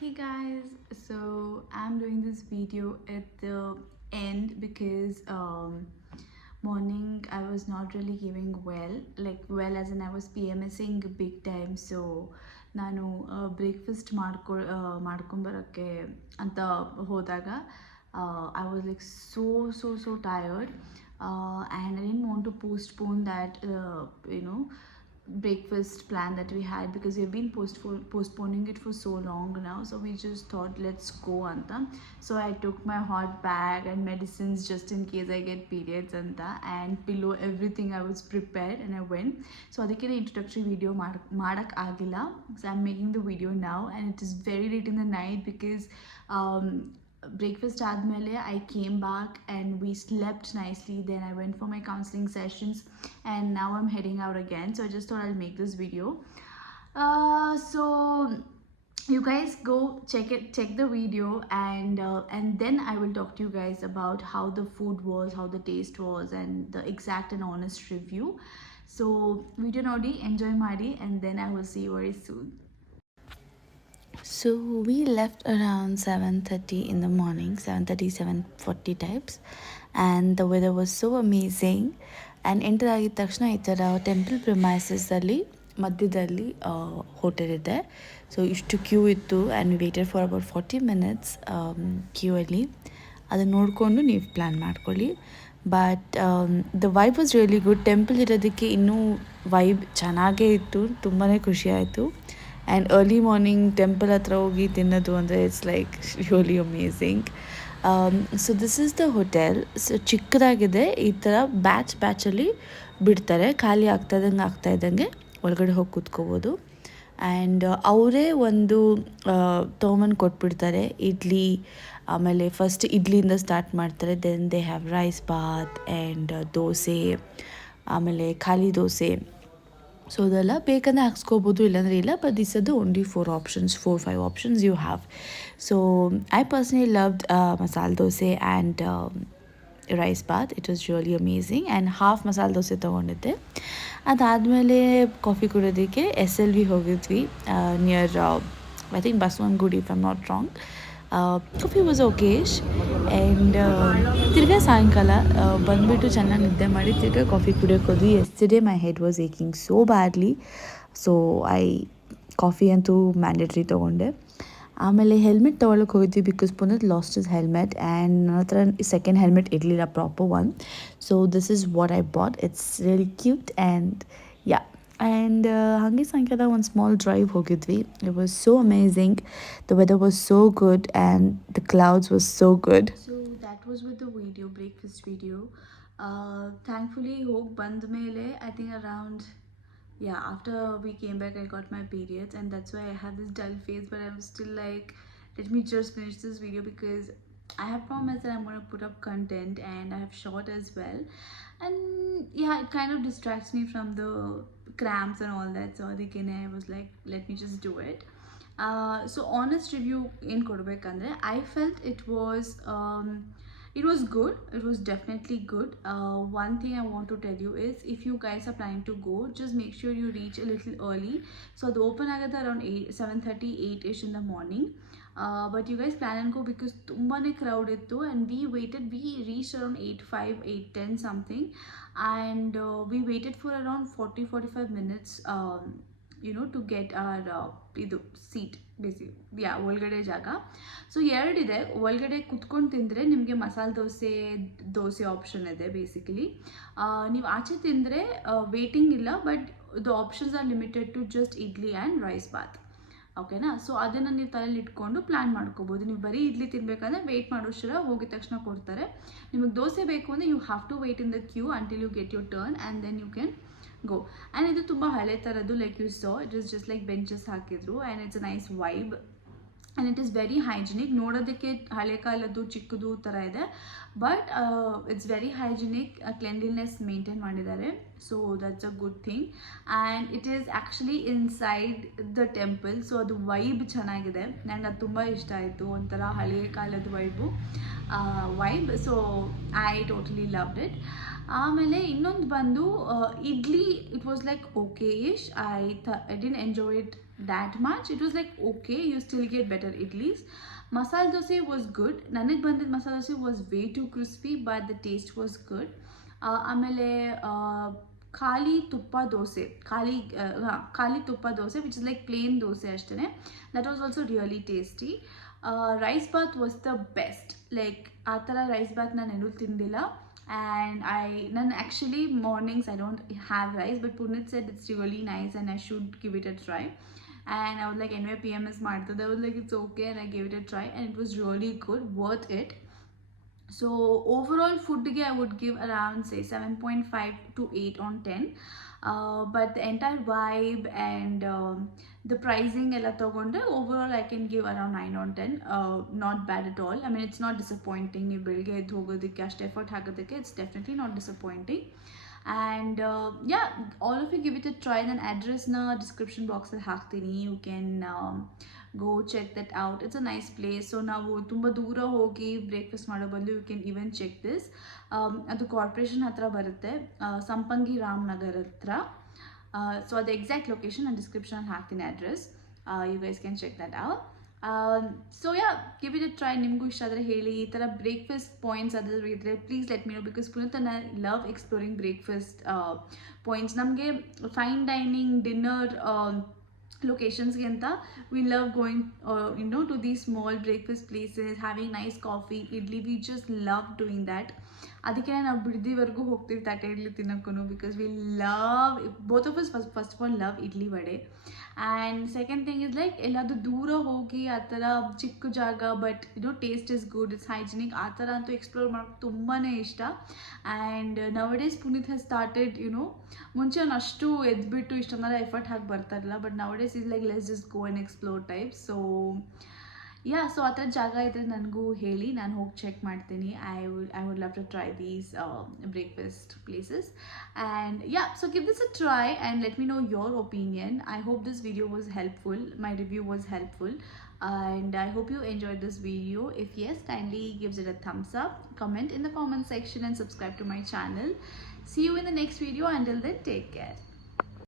Hey guys, so I'm doing this video at the end because morning I was not really giving well as in I was PMSing big time. So ನಾನು breakfast ಮಾಡ್ಕೊಂಬರೋಕ್ಕೆ ಅಂತ ಹೋದಾಗ I was like so tired, and I didn't want to postpone that breakfast plan that we had because we've been postponing it for so long now. So we just thought, let's go anta. So I took my hot bag and medicines just in case I get periods anta, and pillow, everything. I was prepared and I went. So ಅದಕ್ಕೆ introductory video madak agila. So I'm making the video now, and it is very late in the night because um, breakfast ಆದಮೇಲೆ I came back and we slept nicely. Then I went for my counseling sessions, and now I'm heading out again. So I just thought I'll make this video. So you guys go check the video, and then I will talk to you guys about how the food was, how the taste was, and the exact and honest review. So video nodi enjoy ಮಾಡಿ, and then I will see you very soon. So we left around 7:30 in the morning, 7:30, 7:40 types, and the weather was so amazing. And enter ಆಗಿದ ತಕ್ಷಣ ಈ ಥರ temple ಪ್ರಿಮೈಸಸಲ್ಲಿ ಮಧ್ಯದಲ್ಲಿ hotel ಇದೆ. So ಇಷ್ಟು queue ಇತ್ತು, and we waited for about 40 minutes queue ಅಲ್ಲಿ. ಅದನ್ನು ನೋಡಿಕೊಂಡು ನೀವು ಪ್ಲ್ಯಾನ್ ಮಾಡ್ಕೊಳ್ಳಿ. But the vibe was really good. Temple ಇರೋದಕ್ಕೆ ಇನ್ನೂ ವೈಬ್ ಚೆನ್ನಾಗೇ ಇತ್ತು, ತುಂಬಾ ಖುಷಿ ಆಯಿತು. ಆ್ಯಂಡ್ ಅರ್ಲಿ ಮಾರ್ನಿಂಗ್ ಟೆಂಪಲ್ ಹತ್ರ ಹೋಗಿ ತಿನ್ನೋದು ಅಂದರೆ it's like really amazing. So this is the hotel. So ಚಿಕ್ಕದಾಗಿದೆ, ಈ ಥರ ಬ್ಯಾಚಲ್ಲಿ ಬಿಡ್ತಾರೆ. ಖಾಲಿ ಆಗ್ತಾಯಿದ್ದಂಗೆ ಒಳಗಡೆ ಹೋಗಿ ಕೂತ್ಕೋಬೋದು. ಆ್ಯಂಡ್ ಅವರೇ ಒಂದು ತೊಗೊಂಬಂದು ಕೊಟ್ಬಿಡ್ತಾರೆ ಇಡ್ಲಿ. ಆಮೇಲೆ ಫಸ್ಟ್ ಇಡ್ಲಿಯಿಂದ ಸ್ಟಾರ್ಟ್ ಮಾಡ್ತಾರೆ. Then they have rice bath and dosa, ಆಮೇಲೆ ಖಾಲಿ ದೋಸೆ. ಸೊ ಅದೆಲ್ಲ ಬೇಕಂದರೆ ಹಾಕ್ಸ್ಕೋಬೋದು, ಇಲ್ಲಾಂದರೆ ಇಲ್ಲ. But this are the only 4-5 options you have. So I personally loved masala dosa and rice bath. It was really amazing. And half masala dosa ತೊಗೊಂಡಿದ್ದೆ. ಅದಾದಮೇಲೆ ಕಾಫಿ ಕುಡಿಯೋದಕ್ಕೆ SLV ಹೋಗಿದ್ವಿ, near I think Basavanagudi, if I am not wrong. Coffee was okayish. And ತಿರ್ಗಾ ಸಾಯಂಕಾಲ ಬಂದುಬಿಟ್ಟು ಚೆನ್ನಾಗಿ ನಿದ್ದೆ ಮಾಡಿ ತಿರ್ಗಾ ಕಾಫಿ ಕುಡಿಯೋಕೆ ಹೋದ್ವಿ. Yesterday my head was aching so badly, so coffee ಅಂತೂ ಮ್ಯಾಂಡೇಟ್ರಿ ತೊಗೊಂಡೆ. ಆಮೇಲೆ ಹೆಲ್ಮೆಟ್ ತೊಗೊಳಕ್ಕೆ ಹೋಗಿದ್ವಿ because Puneet lost his helmet, and ನನ್ನ ಹತ್ರ ಸೆಕೆಂಡ್ ಹೆಲ್ಮೆಟ್ ಇರಲಿಲ್ಲ, proper one. So this is what I bought. It's really cute and yeah. And ಹಾಗೆ ಸಾಯಂಕಾಲ ಒಂದು ಸ್ಮಾಲ್ ಡ್ರೈವ್ ಹೋಗಿದ್ವಿ. It was so amazing. The weather was so good and the clouds was so good. So that was with the video, breakfast video. Thankfully ಹೋಗಿ ಬಂದ ಮೇಲೆ I think around after we came back I got my periods, and that's why I had this dull face. But I was still like, let me just finish this video because I have promised that I'm going to put up content, and I have shot as well. And yeah, it kind of distracts me from the cramps and all that. So again I was like, let me just do it. So honest review in kodbekandre, I felt it was good. It was definitely good. One thing I want to tell you is, if you guys are planning to go, just make sure you reach a little early. So the open agata around 7:30, 8ish in the morning. But you guys plan and go because tumbane crowd ittu, and we reached around 8:05, 8:10 something, and we waited for around 40-45 minutes to get our ಇದು seat basic ಒಳಗಡೆ ಜಾಗ. So ಎರಡಿದೆ, ಒಳಗಡೆ ಕುತ್ಕೊಂಡು ತಿಂದರೆ ನಿಮಗೆ masala dosa option ಇದೆ basically. ನೀವು ಆಚೆ ತಿಂದರೆ ವೇಟಿಂಗ್ ಇಲ್ಲ, but the options are limited to just idli and rice bath. ಓಕೆನಾ? ಸೊ ಅದನ್ನು ನೀವು ತಲೆಯಲ್ಲಿ ಇಟ್ಕೊಂಡು ಪ್ಲ್ಯಾನ್ ಮಾಡ್ಕೋಬೋದು. ನೀವು ಬರೀ ಇಡ್ಲಿ ತಿನ್ನಬೇಕಂದ್ರೆ ವೆಯ್ಟ್ ಮಾಡೋಷ್ಟರ ಹೋಗಿದ ತಕ್ಷಣ ಕೊಡ್ತಾರೆ. ನಿಮಗೆ ದೋಸೆ ಬೇಕು ಅಂದರೆ you have to wait in the queue until you get your turn, and then you can go. And ಇದು ತುಂಬ ಹಳೆ ಥರದ್ದು, like you saw, it is just like benches ಹಾಕಿದ್ರು, and it's a nice vibe. And it is very hygienic. ನೋಡೋದಕ್ಕೆ ಹಳೆ ಕಾಲದ್ದು ಚಿಕ್ಕದು ಥರ ಇದೆ, but it's very hygienic. Cleanliness maintain ಮಾಡಿದ್ದಾರೆ. So that's a good thing. And it is actually inside the temple. So ಅದು vibe ಚೆನ್ನಾಗಿದೆ, ನನಗೆ ಅದು ತುಂಬ ಇಷ್ಟ ಆಯಿತು. ಒಂಥರ ಹಳೆ ಕಾಲದ vibe. So I totally loved it. ಆಮೇಲೆ ಇನ್ನೊಂದು ಬಂದು idli, it was like okay Ish. I didn't enjoy it that much. It was like okay, you still get better idlis. Masala dosa was good. ನನಗೆ ಬಂದಿದ್ದ masala dosa was way too crispy, but the taste was good. ಆಮೇಲೆ ಖಾಲಿ ತುಪ್ಪ ದೋಸೆ, ಖಾಲಿ ತುಪ್ಪ dosa, which is like plain dosa ಅಷ್ಟೇ. That was also really tasty. Rice bath was the best. Like ಆ ಥರ ರೈಸ್ ಬಾತ್ ನಾನು ಎಲ್ಲೂ ತಿಂದಿಲ್ಲ. And ನಾನು actually mornings I don't have rice, but Punit said it's really nice and I should give it a try. And I was like, anyway, PMS ಮಾಡ್ತದೆ. I was like, it's okay, and I gave it a try and it was really good, worth it. So overall food I would give around say 7.5 to 8 on 10. But the entire vibe and the pricing ella tagonde, overall I can give around 9 on 10. Not bad at all. I mean, it's not disappointing. ನೀವು ಬೆಳಿಗ್ಗೆ ಎದ್ದು ಹೋಗೋದಕ್ಕೆ ಅಷ್ಟು effort ಹಾಕೋದಕ್ಕೆ it's definitely not disappointing. And yeah, all of you give it a try. Then address na description box ಅಲ್ಲಿ ಹಾಕ್ತೀನಿ. You can go check that out. It's a nice place. So ನಾವು ತುಂಬ ದೂರ ಹೋಗಿ ಬ್ರೇಕ್ಫಾಸ್ಟ್ ಮಾಡೋ ಬದಲು you can even check this. ಅದು corporation ಹತ್ರ ಬರುತ್ತೆ, ಸಂಪಂಗಿ ರಾಮನಗರ್ ಹತ್ರ. ಸೊ ಅದು ಎಕ್ಸಾಕ್ಟ್ ಲೊಕೇಶನ್ ನಾನು ಡಿಸ್ಕ್ರಿಪ್ಷನಲ್ಲಿ ಹಾಕ್ತೀನಿ address. You guys can check that out. So yeah, give it a try. ನಿಮಗೂ ಇಷ್ಟ ಆದರೆ ಹೇಳಿ. ಈ ಥರ ಬ್ರೇಕ್ಫಾಸ್ಟ್ ಪಾಯಿಂಟ್ಸ್ ಅದಾದರೂ ಇದ್ದರೆ please let me know, because ಪುನಃ I love exploring breakfast points. ನಮಗೆ ಫೈನ್ ಡೈನಿಂಗ್ ಡಿನ್ನರ್ ಲೊಕೇಶನ್ಸ್ಗಿಂತ we love going to these small breakfast places, having nice coffee, idli. We just love doing that. ಅದಕ್ಕೆ ನಾವು ಬಿಡದಿವರೆಗೂ ಹೋಗ್ತೀವಿ ತಟ್ಟೆ ಇಡ್ಲಿ ತಿನ್ನೋಕ್ಕೂ, because we love, both of us first of all love idli vada. And second thing is like ಎಲ್ಲಾದರೂ ದೂರ ಹೋಗಿ ಆ ಥರ ಚಿಕ್ಕ ಜಾಗ but taste is good, it's hygienic, ಆ ಥರ ಅಂತೂ ಎಕ್ಸ್ಪ್ಲೋರ್ ಮಾಡೋಕ್ಕೆ ತುಂಬಾ ಇಷ್ಟ. And nowadays Puneeth has started ಮುಂಚೆ ನಾನು ಅಷ್ಟು ಎದ್ಬಿಟ್ಟು ಇಷ್ಟೊಂದೆಲ್ಲ ಎಫರ್ಟ್ ಹಾಕಿ ಬರ್ತಾ ಇರಲಿಲ್ಲ, but nowadays is like let's just go and explore type. So yeah, so ಆ ಥರ ಜಾಗ ಇದ್ದರೆ ನನಗೂ ಹೇಳಿ, ನಾನು ಹೋಗಿ ಚೆಕ್ ಮಾಡ್ತೀನಿ. I would love to try these breakfast places. And yeah, so give this a try and let me know your opinion. I hope this video was helpful. My review was helpful. And I hope you enjoyed this video. If yes, kindly gives it a thumbs up, comment in the comment section and subscribe to my channel. See you in the next video. Until then, take care.